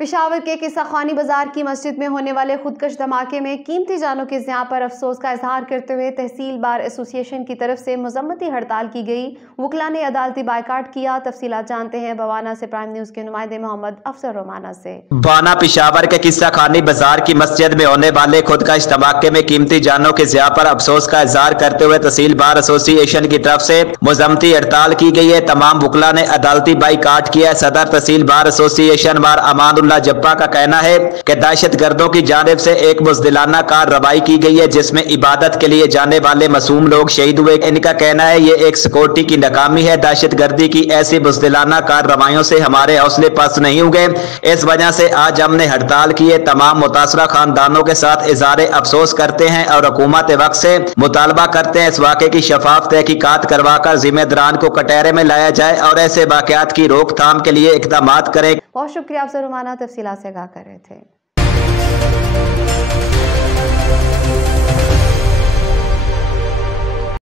पेशावर के किस्सा खानी बाजार की मस्जिद में होने वाले खुदकश धमाके में कीमती जानों के ज़िया पर अफसोस का इजहार करते हुए तहसील बार एसोसिएशन की तरफ से मजम्मती हड़ताल की गई। वकला ने अदालती बायकाट किया। तफसीलात जानते हैं बवाना से प्राइम न्यूज के नुमाइंदे मोहम्मद अफसर रोमाना से। बाना पेशावर के किस्सा खानी बाजार की मस्जिद में होने वाले खुदकश धमाके में कीमती जानों के ज़िया पर अफसोस का इजहार करते हुए तहसील बार एसोसिएशन की तरफ से मजम्मती हड़ताल की गई है। तमाम वकला ने अदालती बायकाट किया। सदर तहसील बार एसोसिएशन बार अमानुल्लाह जब्बा का कहना है कि दहशत गर्दों की जानिब से एक बुज़दिलाना कार्रवाई की गई है जिसमें इबादत के लिए जाने वाले मासूम लोग शहीद हुए। इनका कहना है ये एक सिक्योरिटी की नाकामी है। दहशत गर्दी की ऐसी बुज़दिलाना कार्रवाइयों से हमारे हौसले पस्त नहीं होंगे। इस वजह से आज हमने हड़ताल की है। तमाम मुतासरा खानदानों के साथ इज़हार अफसोस करते हैं और हुकूमत वक्त से मुतालबा करते हैं इस वाक़े की शफाफ तहकीकात करवाकर जिम्मेदारान को कटहरे में लाया जाए और ऐसे वाक़यात की रोकथाम के लिए इक़दामात करें। बहुत शुक्रिया अफसर रोमाना तफसीलात से आगाह कर रहे थे।